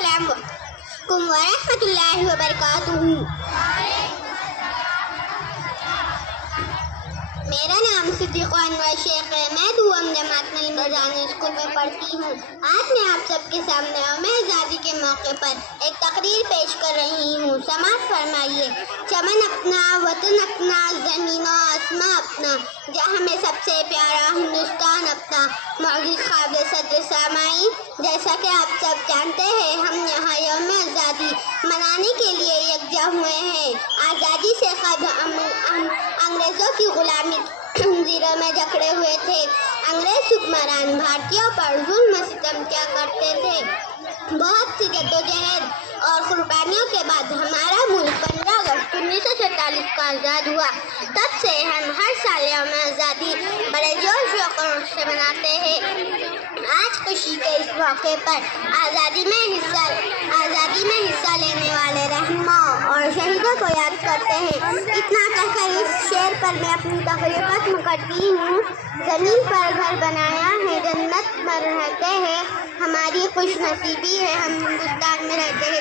अस्सलाम वालेकुम वरहमतुल्लाहि वबरकातुहू। मेरा नाम सिद्दीक़ा अनवर शेख है। मैं दुआम जमात में मरजानी स्कूल में पढ़ती हूँ। आज मैं आप सबके सामने यौम आज़ादी के मौके पर एक तकरीर पेश कर रही हूँ। समाअत फरमाइए। चमन अपना, वतन अपना, ज़मीन और आसमां अपना, जहाँ हमें सबसे प्यारा हिंदुस्तान अपना। मौजूद क़ाबिल सद्र सामाईन, जैसा कि आप सब जानते हैं, हम यहाँ यौम आज़ादी मनाने के लिए यकजा हुए हैं। आज़ादी से कबल हम अंग्रेज़ों की ग़ुलामी ज़ंजीरों में जकड़े हुए थे। अंग्रेज़ हुक्मरान भारतीयों पर जुल्म सितम किया करते थे। बहुत सी जद्दोजहद और कुर्बानियों के बाद हमारा मुल्क 15 अगस्त 1947 को आज़ाद हुआ। तब से हम हर साल यौम आज़ादी बड़े जोश व खरोश से मनाते हैं। आज खुशी के इस मौके पर आज़ादी में हिस्सा लेने वाले रहनुमाओं और शहीदों को याद करते हैं। इतना कहकर इस शेर पर मैं अपनी तकरीर खत्म करती हूँ। ज़मीन पर घर बनाया है, जन्नत में रहते हैं, हमारी खुश नसीबी है, हम हिंदुस्तान में रहते हैं।